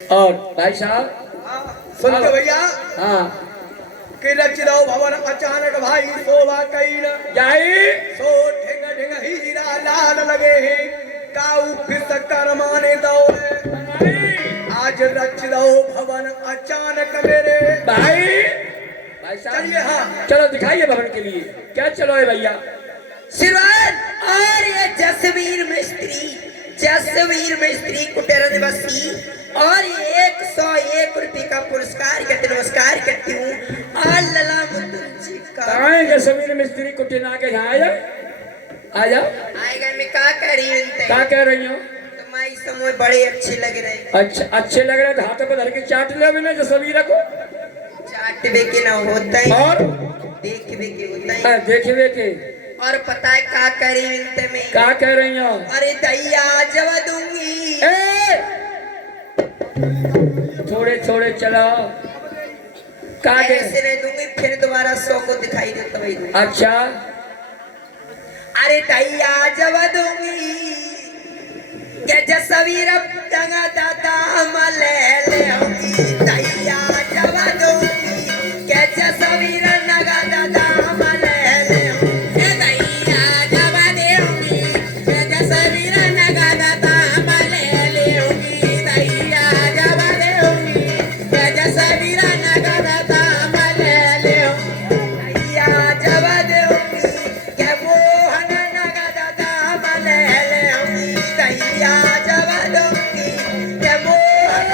और भाई साहब सुनते भैया हाँ कि रचिदो भवन अचानक भाई शोभा कई न जाई सो ढिंग ढिंग हीरा लाल लगे है काऊ फिस कर माने दो आज रचिदो भवन अचानक मेरे भाई भाई साहब चलिए हाँ चलो दिखाइए भवन के लिए क्या चलो है भैया श्रीमान और ये जसवीर मिस्त्री कुटेरा निवासी और ये 101 रुपये का पुरस्कार कहते नमस्कार करती हूँ और लला मुकुंद जी का कहाँ है जसवीर मिस्त्री कुटी ना के यहाँ आ जा आएगा मैं क्या कह रही हूँ क्या कह रही हो तुम्हारी समय बड़े अच्छे लग रहे अच्छा अच्छे लग रहे थे हाथों पर धर के चाट ले भी ना जसवीर को चाटवे के ना होता है और देखवे के होता है देखिए के और पता है क्या कह रही हूँ मैं क्या कह रही हो अरे दैया जब दूंगी थोड़े थोड़े चलो का ऐसे नहीं दूंगी फिर दोबारा 100 को दिखाई देता भाई अच्छा अरे दैया जब दूंगी के जसवीर दंगा दादा मले ले होगी दैया जब दूंगी के जसवीर नगा दादा मले ले होगी दैया जब दूंगी के जसवीर नगा दादा मले ले होगी दैया जब दूंगी के जसवीर नगा दादा मले ले होगी दैया जब दूंगी के मोहन नगा दादा मले ले होगी दैया जब दूंगी के मोहन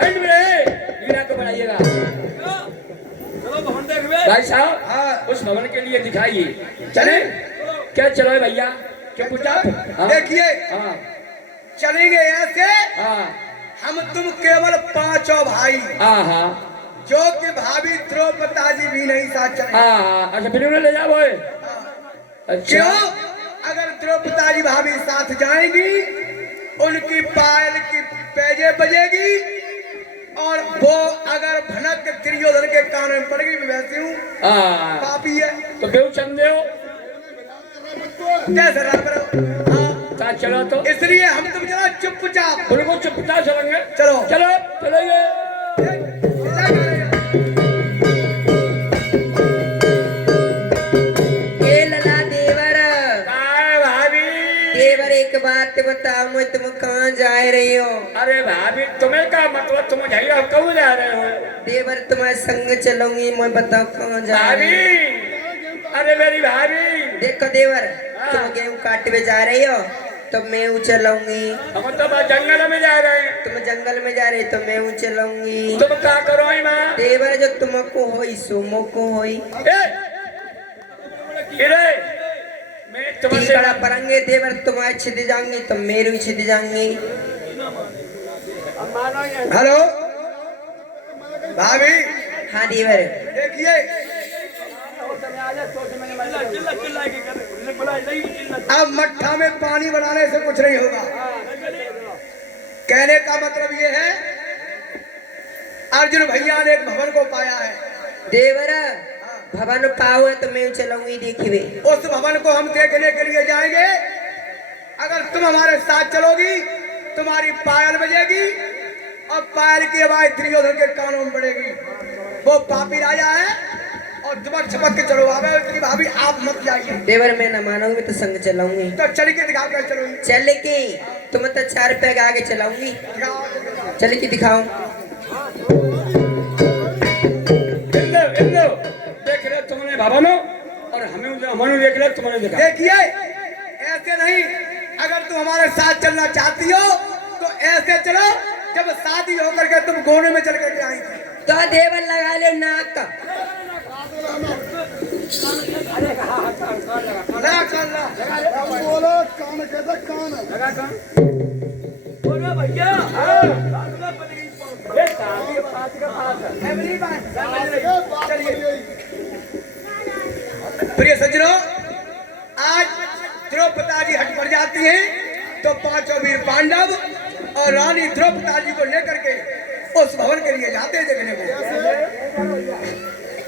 एंड में लीला को बढ़ाइएगा भाई साहब हाँ उस भवन के लिए दिखाइए चले क्या चलो है भैया क्या पूछा हाँ देखिए हाँ चलेंगे ऐसे हाँ हम तुम केवल पांचों भाई हाँ हाँ जो कि भाभी द्रौपदी जी भी नहीं साथ चले हाँ हाँ अच्छा फिर उन्हें ले जाओ अच्छा क्यों अगर द्रौपदी जी भाभी साथ जाएंगी उनकी पायल की पैजे बजेगी और वो अगर भनक दुर्योधन के कान में पड़ गई मैं वैसे हूँ हाँ पापी है तो बेउ चंदे हो कैसे रहा हाँ का चलो तो इसलिए हम तुम चलो चुपचाप बिल्कुल चुपचाप चलेंगे चलो चलो चलेंगे ए लला देवर काय भाभी देवर एक बात बताओ मैं तुम कहाँ जा रही हो अरे भाभी तुम्हें क्या मतलब तुम जाइए अब कब जा रहे हो देवर तुम्हारे संग चलूंगी मैं बताओ कहाँ जा भाभी रही हो अरे मेरी भाभी देखो देवर तुम गेहूं काटवे जा रही हो तो मैं चलूंगी हम तो बस जंगल में जा रहे हैं तुम जंगल में जा रही तो मैं चलूंगी तुम क्या करो माँ देवर जो तुमको होई सुमो को होई मैं तुमसे तीसरा परंगे देवर तुम्हारे छिद जाएंगे तो मेरे भी छिद जाएंगे हेलो भाभी हाँ देवर देखिए अब मट्ठा में पानी बनाने से कुछ नहीं होगा कहने का मतलब ये है अर्जुन भैया ने एक भवन को पाया है देवर भवन पाओ है तो मैं चलूंगी देखिए उस भवन को हम देखने के लिए जाएंगे अगर तुम हमारे साथ चलोगी तुम्हारी पायल बजेगी और पायल की आवाज दुर्योधन के कानों में पड़ेगी वो पापी राजा है और दुबक छपक के चलो आवे उसकी भाभी आप मत जाइए देवर मैं न मानूंगी तो संग चलाऊंगी तो चल के दिखा कर चलोगी चल के तुम तो 4 पैग आगे चलाऊंगी चल के दिखाऊं देख ले तुमने भवनो और हमें देख ले तुमने देखा देखिए ऐसे नहीं अगर तुम हमारे साथ चलना चाहती हो तो ऐसे चलो जब शादी होकर के तुम गोने में चल करके आई थी तो देवर लगा ले नाक लगा चलना बोलो कान कहता कान बोलो भैया चलिए प्रिय सज्जनों आज द्रौपदी जी हट पड़ जाती हैं तो पांचों वीर पांडव और रानी द्रौपदी जी को लेकर के उस भवन के लिए जाते हैं देखने को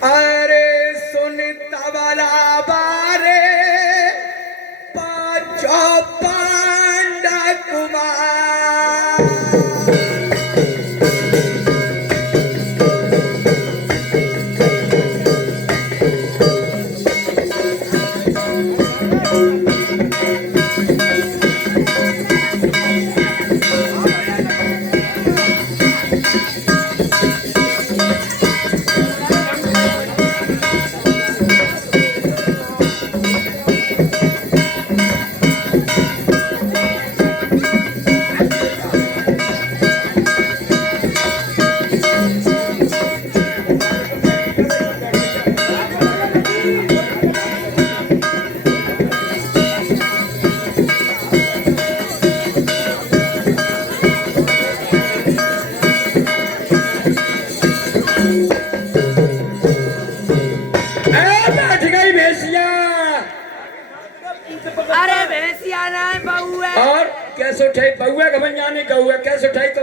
अरे सुन तबला बारे पांचों पांडव कुमार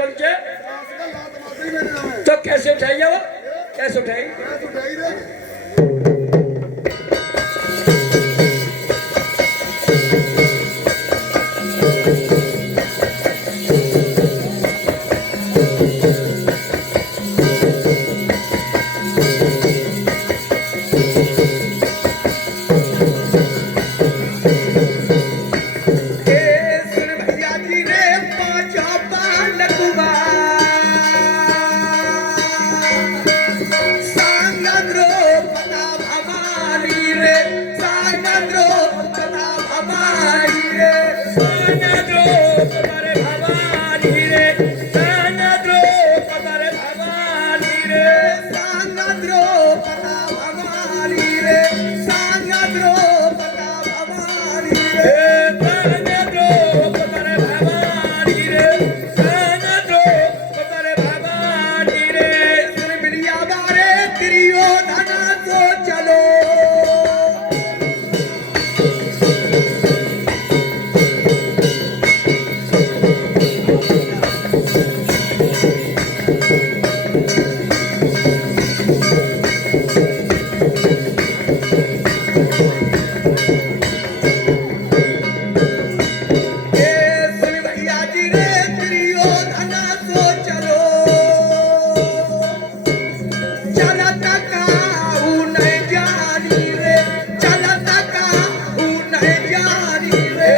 जबल से सास का लात मारती मेरे नाम तो कैसे उठाई वो कैसे उठाई मैं तो उठाई दे सुन भैया जी रे पांचों पांडकुआ सांगद्रो पता भवानी रे सांगद्रो पता भवानी रे सानद्रो पतारे भवानी रे सानद्रो पतारे भवानी रे सांगद्रो पता भवानी रे सांगद्रो पता भवानी रे सानद्रो पतारे भवानी रे सानद्रो पतारे भवानी रे सुन बिलिया बारे त्रियो धना तो चलो सुन भैया जी रे त्रियो धना तो चलो चलत काहू नहीं जानी रे चलत काहू नहीं जानी रे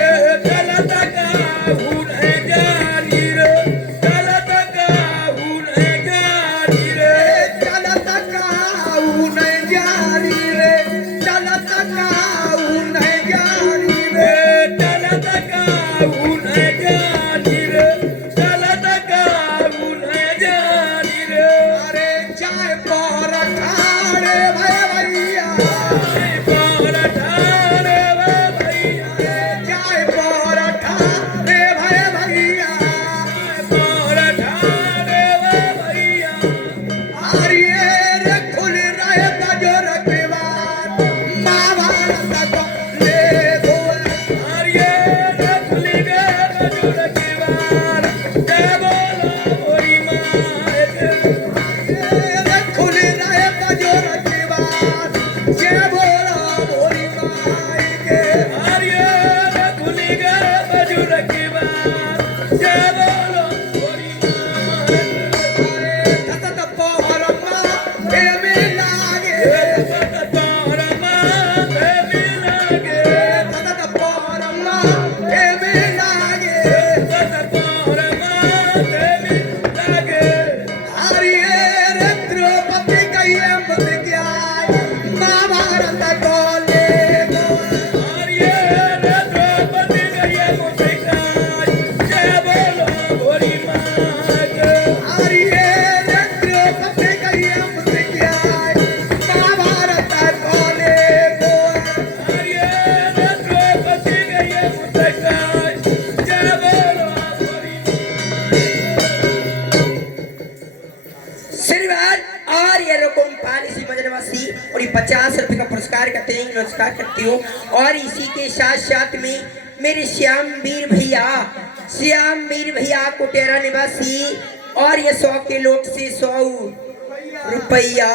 चलत काहू नहीं जानी रे चलत काहू नहीं जानी रे चलत काहू नहीं जानी रे चलत काहू नहीं जानी रे चलत काहू नहीं जानी रे चलत काहू नहीं जानी रे अरे चाय पर ठाड़े भैया पार ठाणे वे भैया चाय पर ठाड़े भैया पार ठाणे वे भैया आरिये रे खुल रहे बजो रखवार माँ भारत को ले दो आर्ये रे खुली गे बजुर की बार जय बोला मोरी माँ रे खुल रहे बजो रखवार जय बोला भोली माई के आर्ये रे खुली गे बजुर की बार जय बोला मोरी माँ अरे तत पहर माँ हे में लागे तारा माँ देवी लागे तत पहर माँ हे में लागे तारा माँ देवी लागे आरिये रे द्रौपदी कहिए मत क्या महाभारत को ले गो आर्ये रे द्रौपदी गये मुझकाज जय बोलो भोरी माँ आरिये रे द्रौपदी कहिए मत क्या महाभारत को ले गो आर्ये रे द्रौपदी गये मुझकाज जय बोलो भोरी श्रीमान और ये लोगों पालिसी मजनवासी और ये 50 रुपए का पुरस्कार करते हैं नमस्कार करती हूँ और इसी के साथ साथ में मेरे श्याम वीर भैया कुटेरा निवासी और ये 100 के लोट से 100 रुपया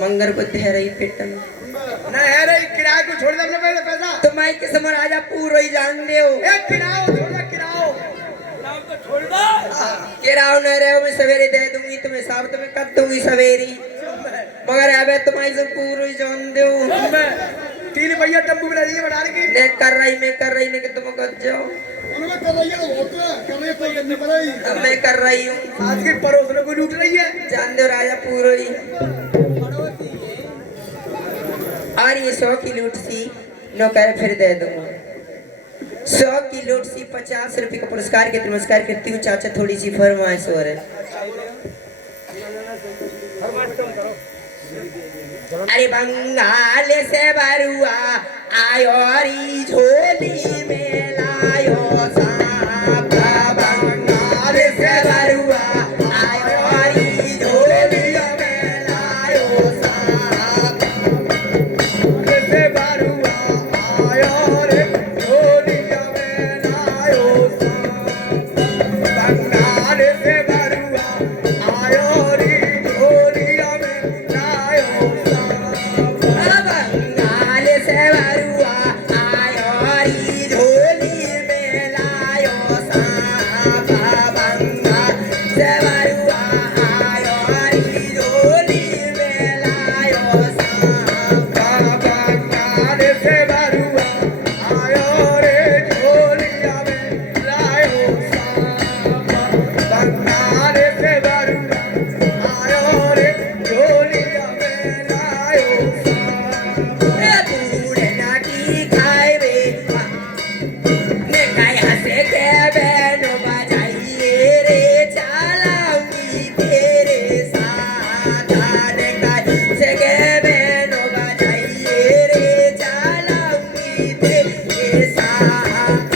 मंगर बुद्ध है रही पेटन ना है रे किराए को छोड़ दे अपने पहले पैसा तो मैं के समय राजा पूरा ही जान दे हो ए किराओ छोड़ दे किराओ किराओ न रहे हो मैं सवेरे दे दूंगी तुम्हें साहब तुम्हें कर दूंगी सवेरे मगर अबे तुम्हारी सब पूरा ही जान दे हो 3 भैया टम्बू में रही है बढ़ा के मैं कर रही नहीं कि तुम कर जाओ उन्होंने कर रही है बहुत कर रही है तो करनी पड़ेगी अब मैं कर रही हूँ आज के पड़ोसनों को लूट रही है जान दो राजा पूरा ही और ये 100 की लूट सी नौकर फिर दे दूंगा 100 की लूट सी 50 रुपए का पुरस्कार के नमस्कार करती हूँ चाचा थोड़ी सी फरमाइश हो रही अरे बंगाल से बरुआ आयो री झोली में लायो सांप बंगाल से बरुआ आयो री झोली में लायो सांप से बारुआ आयो रे झोलिया में लायो सा से बरुआ आयो री झोलिया में लायो बंगाल से बरुआ आयो री झोली में लायो सांप बंगाल से बरुआ आयो री झोली में लायो सांप बंगाल से बरुआ आयो रे झोलिया में लायो बंगाल से बरुआ आयो रे झोलिया में लायो बूढ़े नाटी खाए रे ने काय हंसे के बैन बजाइए रे चलाऊंगी तेरे साथ ने काय से के बैन बजाइए रे चलाऊंगी तेरे साथ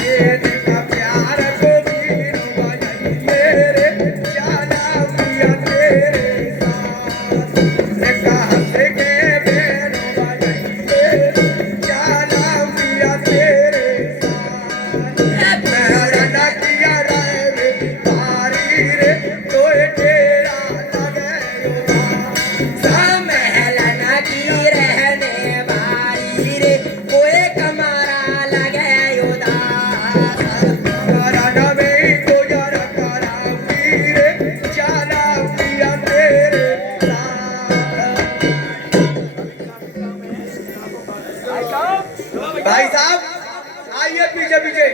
का प्यार को बीन बजाइए रे चला पिया तेरे साथ ने कहा से के बैन बजाइए चला पिया तेरे साथ मेरा किया रे तारी रे तोए तेरा लगे सम्मेलन की रहने वाली रे कोई कमारा लगे उदास हमारा नवे को जरा करा रे चला पिया तेरे साथ भाई साहब आइए पीछे पीछे